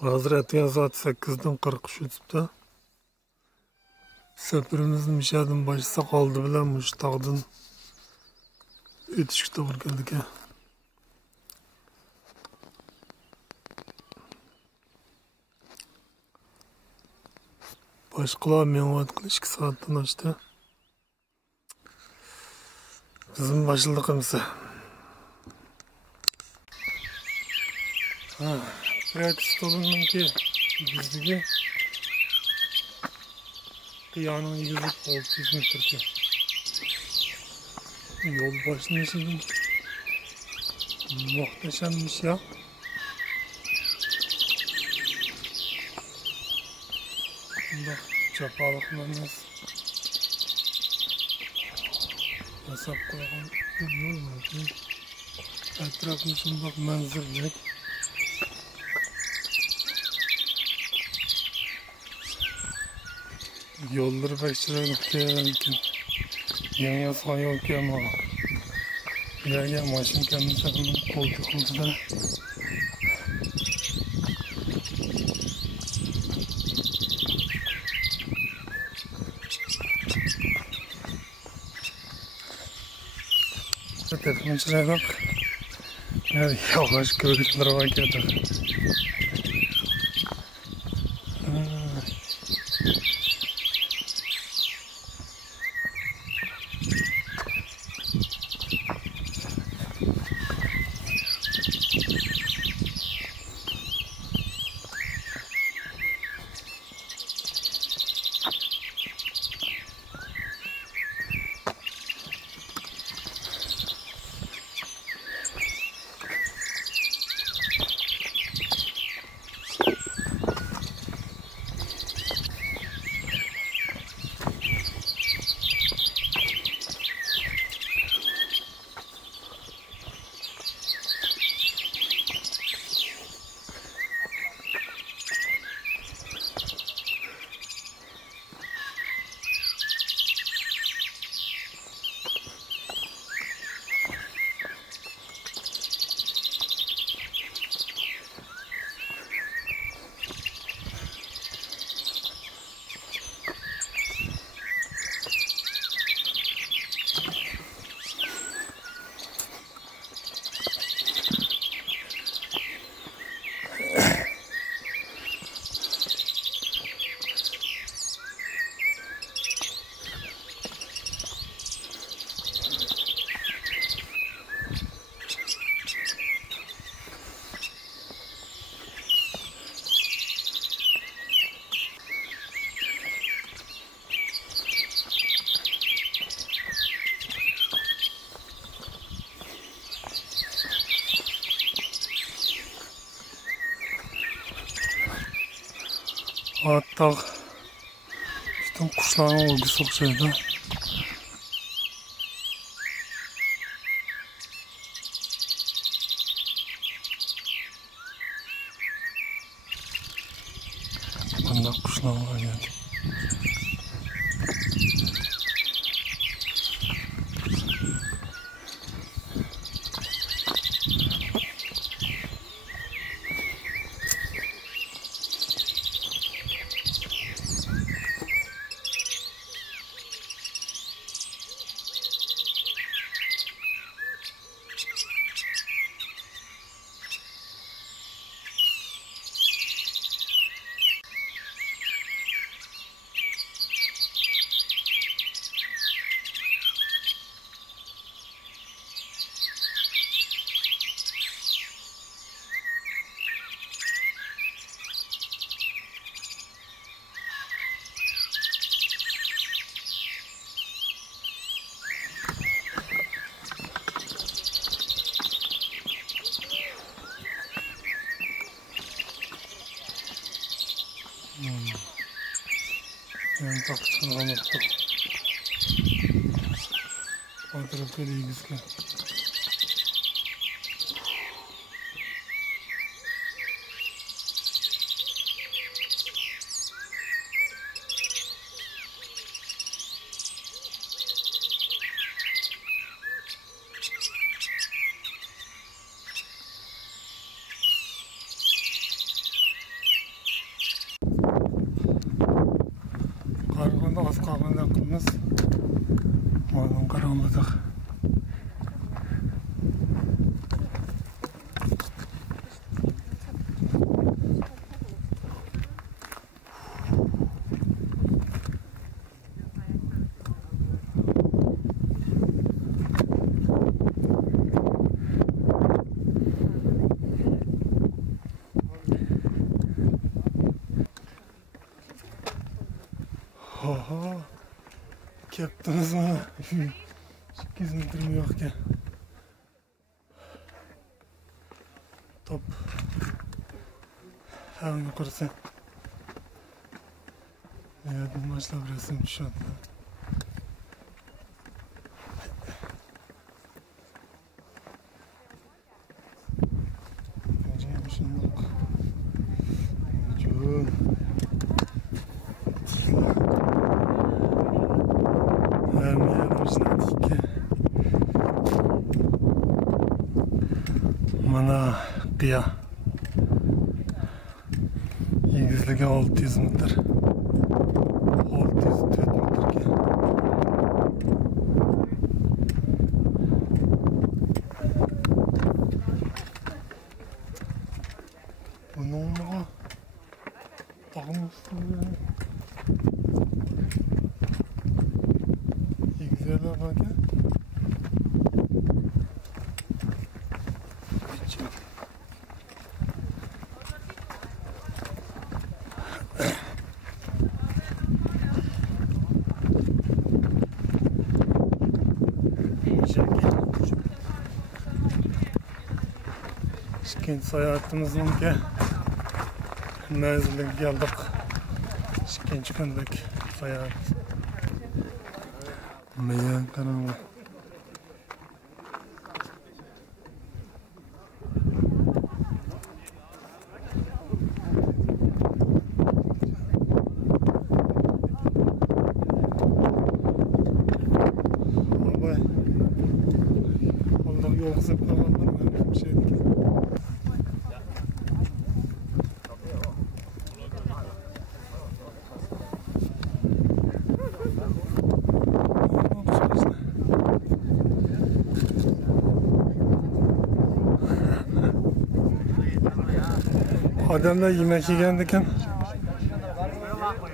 Hazır ertegen saat 8'den 43 ötüptü. Seferimizin müşahidin başlasa kaldı bilen müştağdın ötüşük doğru geldik ya. Başkalar menvaat 2 saatten açtı. Bizim başladıkımızı. Präйкә столынгы bizligi kıyanın 100-600 metreki. Yol başlanışının muhteşemmiş ya. Bak çapalıklarımız hesap koyalım. Yol mu? Etrafımızın bak manzarlık. Yolları bekçiler muhtemelen yan yazan yol ki ama ileride maşın kendi tarafından koltukluğunda teknolojiye bak yani yavaş kırıklara bak ya da hatta bütün kuşların olgusu okşaydı. Bunda kuşlar var yani. Yani takçıdan yaptık. Fotoğrafı ilgisi. Qarğanda az qalğandan qılmız. Malum qaranlıdıq. Oha, kaptınız mı? 8 metre mi yok ki? Top. Hemen yukarısı. Evet, başla resim şu anda. Göreceğim şimdi bak. Çok. Mana qiya. Egizligi 600 metr. 604 metrga. Bununla tağım üstünde. Egizlerle bakın. Şikent sayahatimizin ki menziline geldik. Şikent günlük sayahat. Meyan karanlık. Yoksa kalanlar böyle bir şeydi ki. Adamlar yemek yegandikan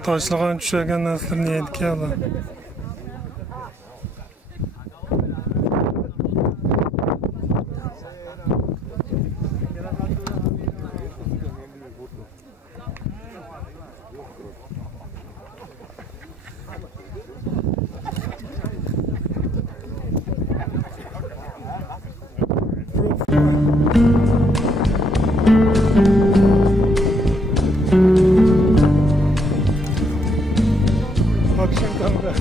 tashlagan tushagan narsalarni yeydi Allah. Akşam kamera.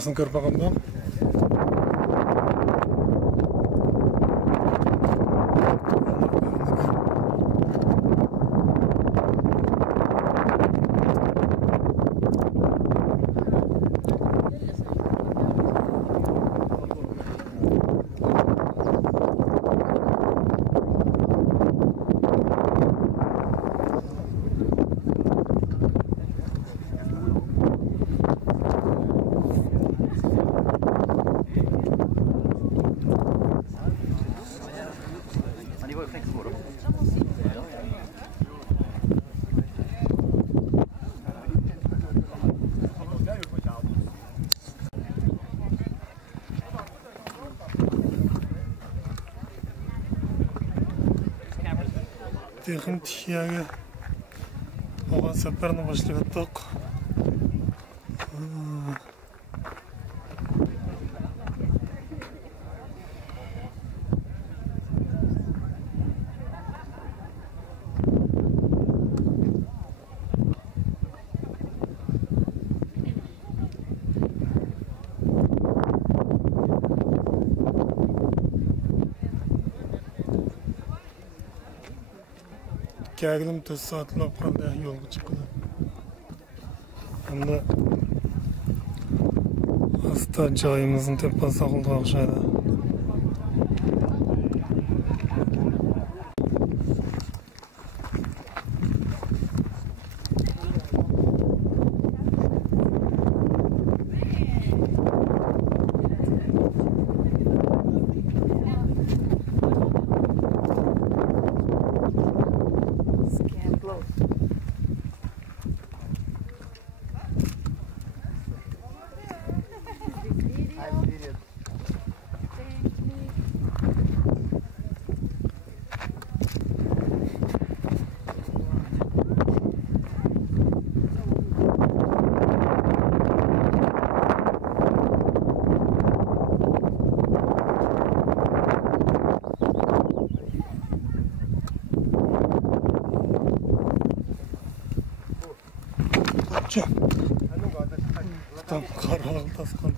Burasını görüp bakalım. Texin Tiyaga olgan safarni boshlayotdik. Kağıdım 4 saatlik kaldı yolga çıktı. Hem de hasta cayımızın tepası oldu aşağıda. Tam karanlık tas kaldı.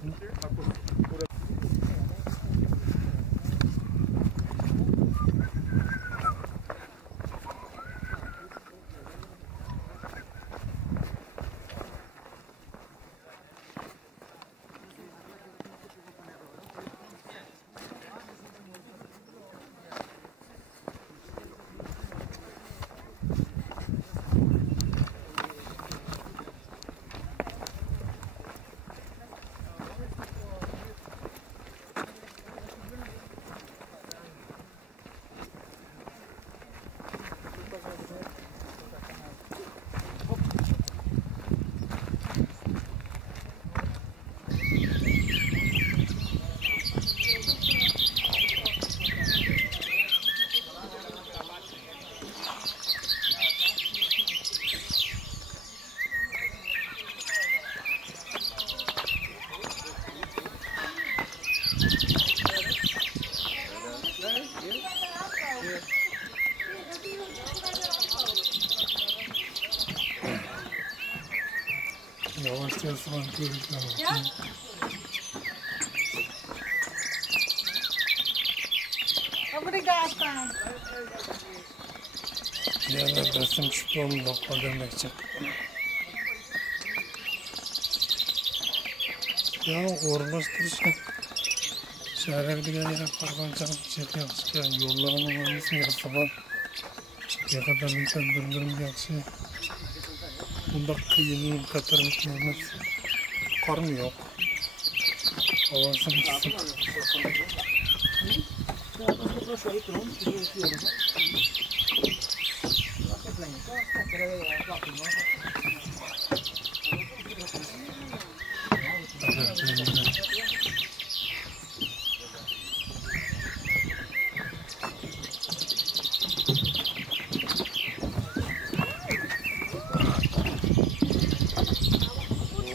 Yavaş yavaş görüntüler. Obrigada. Yani resim çıkmam lokma demek için. Ya uğraştırırsa şehre gideceğin yere kargancağın çekiyor. Yani yollarının olmasını yapsalar ne kadar insan birbirine yakşı. Bunda kıyının katarını kullanmaz. Karnı yok. Havasını tutsun.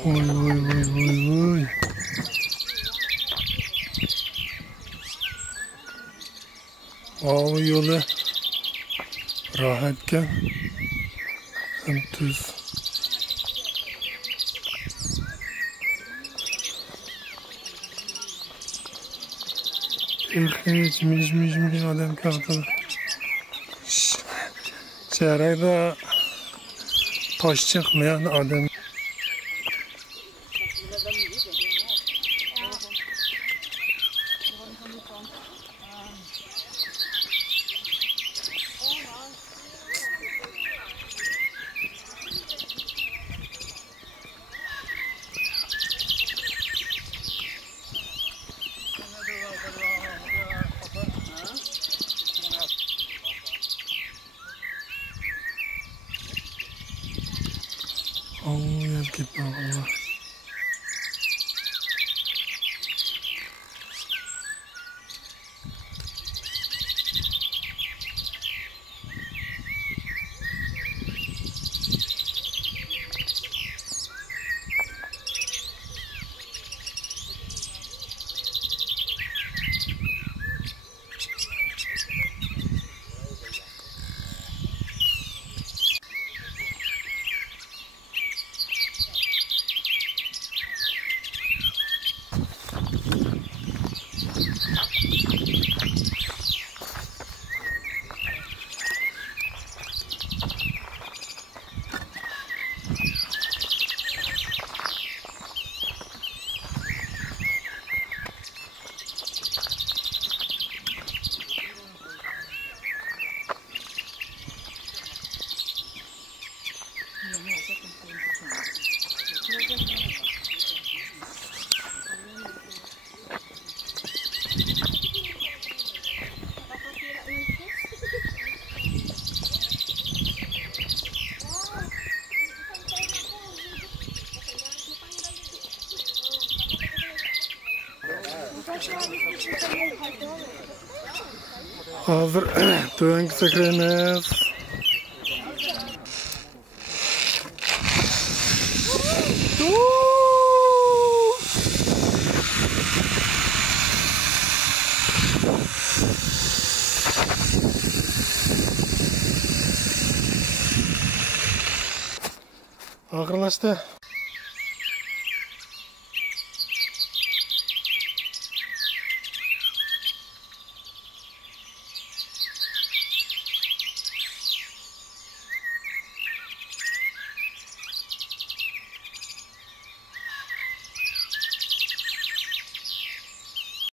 Oy. Av yolu rahatken hem düz. hiç miş adam kaldı. Çeyrekte taş çıkmayan adam. Yaz gitme Allah. Hazır tüvenki sekreniz. Ağırlaştı.